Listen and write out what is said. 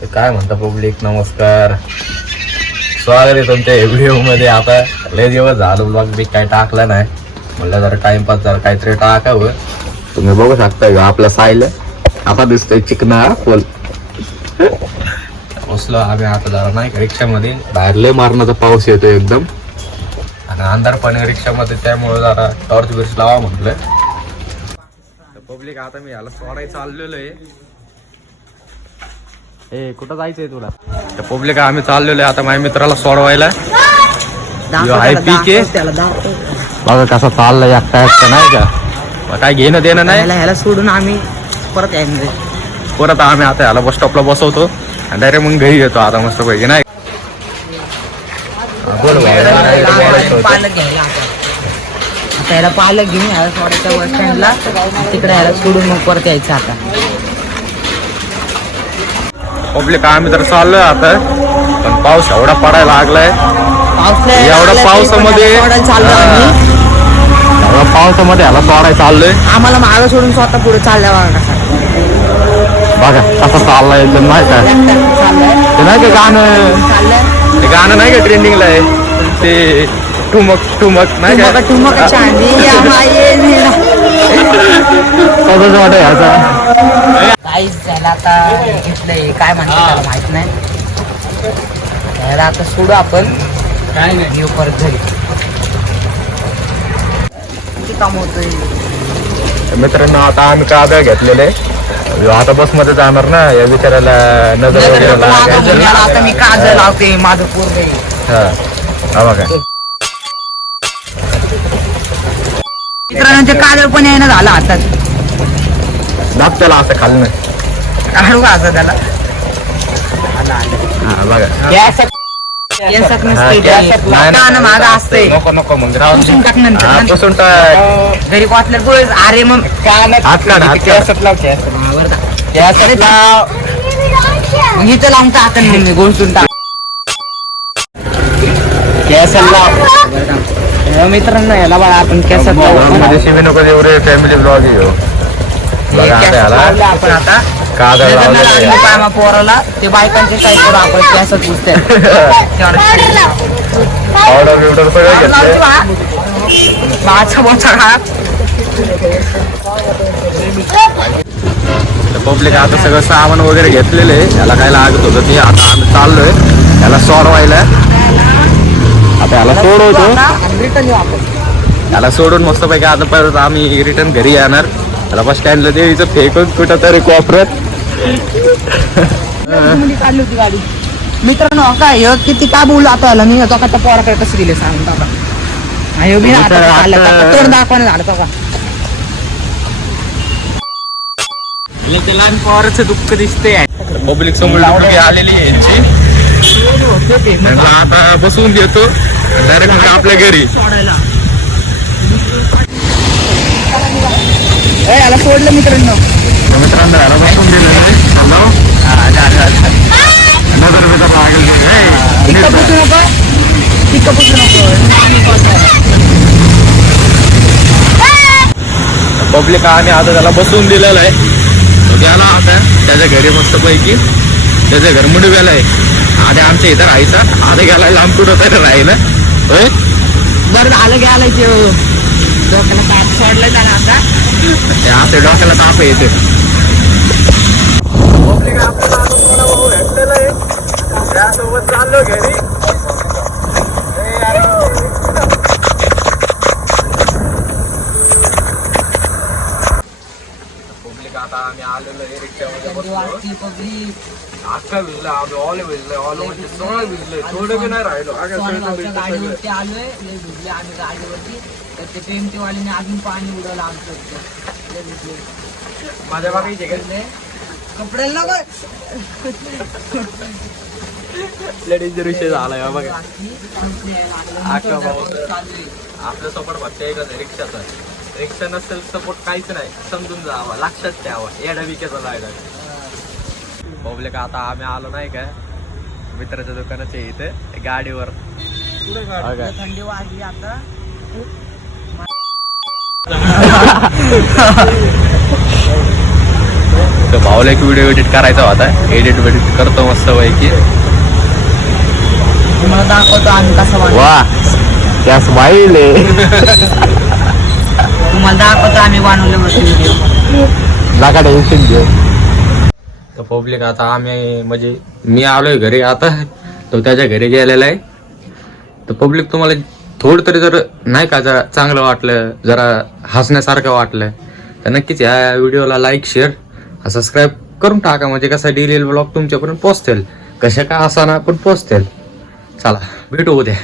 तर काय म्हणता पब्लिक नमस्कार. स्वागत आहे तुमच्या व्हिडिओमध्ये. आता लय दिवस झालं ब्लॉग बी काय टाकला नाही. म्हणलं जरा टाइमपास जरा काहीतरी टाकावं. तुम्ही बघू शकता का आपला साईल आता दिसतोय चिकना फुल बसलो आम्ही आता जरा नाही रिक्षा रिक्षामध्ये. बाहेर लय मारण्याचा पाऊस येतोय एकदम. आणि अंधार पण आहे रिक्षामध्ये त्यामुळे जरा टॉर्च बिर्च लावा म्हटलं पब्लिक आता मी याला सोडायचं चाललेलो आहे. ए कुठं जायचंय तुला? पब्लिक आम्ही चाललेलो आता माझ्या मित्राला सोडवायला पीके बघा कसा चाललाय एकटा एकटा नाही का? काय घेणं देणं नाही? ह्याला ह्याला सोडून आम्ही परत यायचं परत आम्ही आता याला बस स्टॉपला बसवतो. आणि डायरेक्ट मग घरी येतो आता मस्त पैकी नाही. पालक घ्यायला आता. ह्याला पालक घेऊन ह्याला बस स्टँडला तिकडे ह्याला सोडून मग परत यायचं आता. पब्लिक आम्ही तर चाललोय आता. पण पाऊस एवढा पडायला लागलाय. एवढ्या पावसामध्ये चाललो एवढ्या पावसामध्ये याला सोडायला चाललोय. आम्हाला मागं सोडून स्वतः पुढे चालल्या बघा कसा. बघा कसा चाललाय एकदम नाही का चाललाय. ते नाही का गाणं? ते गाणं नाही का ट्रेंडिंगला आहे? ते ठुमक ठुमक नाही का? ठुमक चांदी वाटत याचा काहीच झालं आता घेतलंय काय म्हणतात त्याला माहीत नाही. ह्याला आता सोडू आपण. काय नाही. घेऊ परत घरी. किती काम होतंय? मित्रांनो आता आम्ही कागद घेतलेले. आता बसमध्ये जाणार ना या बिचाराला नजर वगैरे आता मी काजळ लावते माझं पूर्ण हा. हा बघा. मित्रांनो ते काजळ पण येणं झालं आता दाब त्याला असं खाल्लं काढू का त्याला? हा बघा. नसते असते. नको नको मग राहून दे. पुसून टाक नंतर. हा, पुसून टाक. घरी गोळ अरे मग हात काढ हात काढ. मग इथं लावून टाकन मग मी गोळसून टाक. हे मित्रांनो याला बघा आपण केसात लावू. मध्ये शिवी नको एवढे फॅमिली ब्लॉग आहे. हे. बघा आता लावलं आपण आता. लग्नाला लावलेलं आणलं आहे. पायमा पोराला ते बायकांचे आपण केसात पुसते पावडर बिवडर सगळं घेतलंय. माझा मोठा हात पब्लिक आता सगळं सामान वगैरे घेतलेलं आहे. याला काय लागत होतं ते आता आम्ही चाललोय. याला सोडवायला. आता याला सोडवतो. रिटर्न येऊ आपण. याला सोडून मस्त पैकी आता परत आम्ही रिटर्न घरी येणार. त्याला बस स्टँडला द्यायचं. फेकून कुठं तरी कोपऱ्यात. काढली होती गाडी मित्रांनो हो काय ह्यो किती का बोलू आता आला. मी तो आता पोराकडे कसं दिले सांग बाबा. आता आलं. आता- का तोंड दाखवायला झालं का ते लहान पोराचं दुःख दिसते पब्लिक समोर आलेली यांची. आता बसवून देतो. डायरेक्ट आपल्या घरी. सोडायला ए, याला सोडलं मित्रांनो. मित्रांनो याला बसवून दिलं हॅलो? नजर बिजर लागेल ते. ए, टिक्का नीट पुसू नको. टिक्का पुसू नको. पब्लिक आणि आता त्याला बसवून दिलेलं आहे. तो गेला आता त्याच्या घरी मस्त पैकी त्याचं घर मुडव्याला आहे. आधी आमच्या इथं राहायचा. आधी गेला लांब कुठं तरी राहिलं. होय? बरं आलं की हो. डोक्याला ताप सोडलाय त्याला आता. ते असं डोक्याला ताप येते चाललो घरी. आता आम्ही आलेलो आहे रिक्षामध्ये बसलो अख्खा भिजलं आम्ही ऑल भिजलंय ऑल म्हणजे सगळं भिजलंय थोडं बी नाही राहिलो अगं सगळं भिजलं सगळं. गाडीवरती आलोय लय भिजले आम्ही गाडीवरती तर ते अजून पाणी उडवलं आमचं इथं. लय भिजले. माझ्या का भिजले. कपड्याला डेंजर विषय झालाय हा बघा. आपल्या सपोर्ट फक्त एकच आहे रिक्षाचा रिक्षा नसेल सपोर्ट काहीच नाही. समजून जावा लक्षात ठेवा येडा विकेचा जायला पब्लिक आता आम्ही आलो नाही काय मित्राच्या दुकानाच्या इथे गाडीवर? थंडी वाजली आता. तर भाऊला एक व्हिडिओ एडिट करायचा होता. एडिट वेडिट करतो मस्त पैकी. तुम्हाला दाखवतो आम्ही कसं वा. त्या स्माईल तुम्हाला दाखवतो आम्ही घेऊ तर पब्लिक आता आम्ही म्हणजे मी आलोय घरी आता. तो त्याच्या घरी गेलेला आहे. तर पब्लिक तुम्हाला थोडं तरी जर नाही का जरा चांगलं वाटलं जरा हसण्यासारखं वाटलं तर नक्कीच या व्हिडिओला लाईक शेअर सबस्क्राईब करून टाका. म्हणजे कसा डेली ब्लॉग तुमच्यापर्यंत पोहोचतील. कशा का असा ना पण पोहोचतील. चला भेटू उद्या.